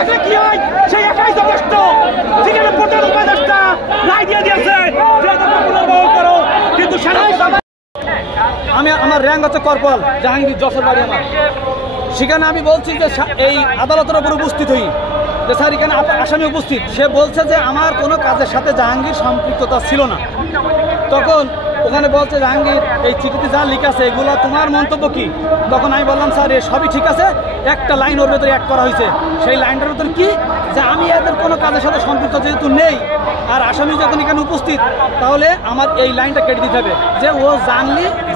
থাকলে কি হয় সেই একাই যথেষ্ট। যেখানে প্রধান উপদেষ্টা রায় দিয়ে দিয়েছে যে পুনর্বহাল করো, কিন্তু আমি আমার র্যাঙ্ক হচ্ছে কর্পোরাল জাহাঙ্গীর, যশোর বাড়ি আমার। সেখানে আমি বলছি যে এই আদালতের উপর উপস্থিত হই যে স্যার এখানে আসামি উপস্থিত। সে বলছে যে আমার কোনো কাজের সাথে জাহাঙ্গীর সম্পৃক্ততা ছিল না। তখন ওখানে বলছে জাহাঙ্গীর এই চিঠিতে যা লিখা আছে এগুলো তোমার মন্তব্য কি? তখন আমি বললাম স্যার এ সবই ঠিক আছে, একটা লাইন ওর ভেতরে অ্যাড করা হয়েছে। সেই লাইনটার ভেতরে কি যে আমি এদের কোনো কাজের সাথে সম্পৃক্ত যেহেতু নেই আর আসামি যখন এখানে উপস্থিত, তাহলে আমার এই লাইনটা কেটে দিতে হবে যে ও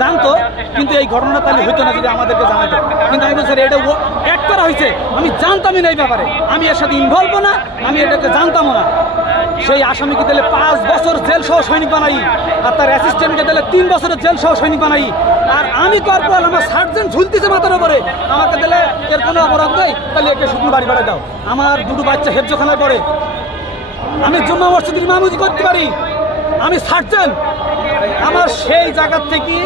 জানতো কিন্তু এই ঘটনাটা তাহলে হইতো না যদি আমাদেরকে জানাতো। কিন্তু আমি বলছি এটা ও অ্যাড করা হয়েছে, আমি জানতামই না এই ব্যাপারে, আমি এর সাথে ইনভলভ না, আমি এটাকে জানতামও না। সেই আসামিকে দিলে 5 বছর জেল সহ সৈনিক বানাই, আর তার অ্যাসিস্ট্যান্টকে দিলে 3 বছরের জেল সহ সৈনিক বানাই। আর আমি কর্পোরাল, আমার সার্জেন্ট ঝুলতেছে মাথার উপরে, আমাকে দিলে এর কোনো অপরাধ নেই, তাহলে একে শুকনো বাড়ি বাড়ায় দাও। আমার দুটো বাচ্চা হেফজোখানায় পড়ে, আমি জুম্মা মসজিদের ইমামতি করতে পারি, আমি সার্জেন্ট। আমার সেই জায়গার থেকে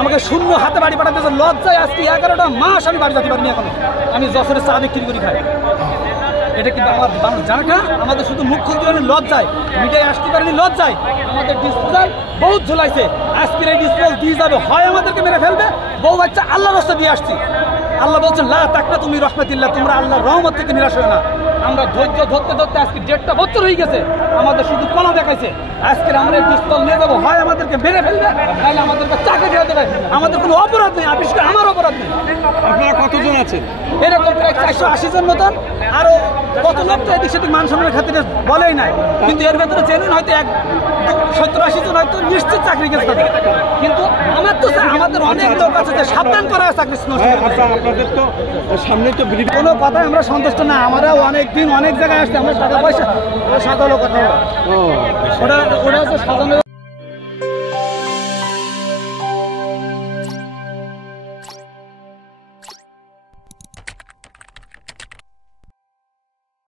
আমাকে শূন্য হাতে বাড়ি পাঠাতে লজ্জায় আজকে 11টা মাস আমি বাড়ি যেতে পারিনি এখনো। আমি যশোরের চা বিক্রি করি খাই। এটা কিন্তু আমার জানা, আমাদের শুধু মুখ খুলতে পারিনি লজ্জায়, মিডিয়ায় আসতে পারিনি লজ্জায়। আমাদের ডিসপোজাল বহুত ঝুলাইছে, আজকের এই ডিসপোজাল দিয়ে যাবে, হয় আমাদেরকে মেরে ফেলবে, বউ বাচ্চা আল্লাহর রাস্তা দিয়ে আসছি। আল্লাহ বলছেন লা তাকনা তুমি রহমাতিল্লাহ, তোমরা আল্লাহর রহমত থেকে নিরাশ হয় না। আমরা ধৈর্য ধরতে ধরতে আজকে 1.5 বছর হয়ে গেছে, আমাদের শুধু কলা দেখাইছে। আজকে আমরা এই পিস্তল নিয়ে যাবো, হয় আমাদেরকে মেরে ফেলবে, তাহলে আমাদেরকে চাকরি দিয়ে দেবে। আমাদের কোনো অপরাধ নেই, বিশেষ করে আমার অপরাধ নেই। আপনারা কতজন আছেন? এরকম প্রায় 480 জন মতন, আরো কত লোক তো এদিক সেদিক মান সম্মানের খাতিরে বলেই নাই, কিন্তু এর ভেতরে জেনুইন হয়তো 70-80 জন হয়তো নিশ্চিত চাকরি গেছে তাদের। কিন্তু আমাদের অনেক লোক আছে যে সাবধান করা হয় চাকরি। আপনাদের তো সামনে তো কোনো কথায় আমরা সন্তুষ্ট না, আমরা অনেক দিন অনেক জায়গায় আসছি, আমরা টাকা পয়সা সাজানো কথা ওটা হচ্ছে সাজানো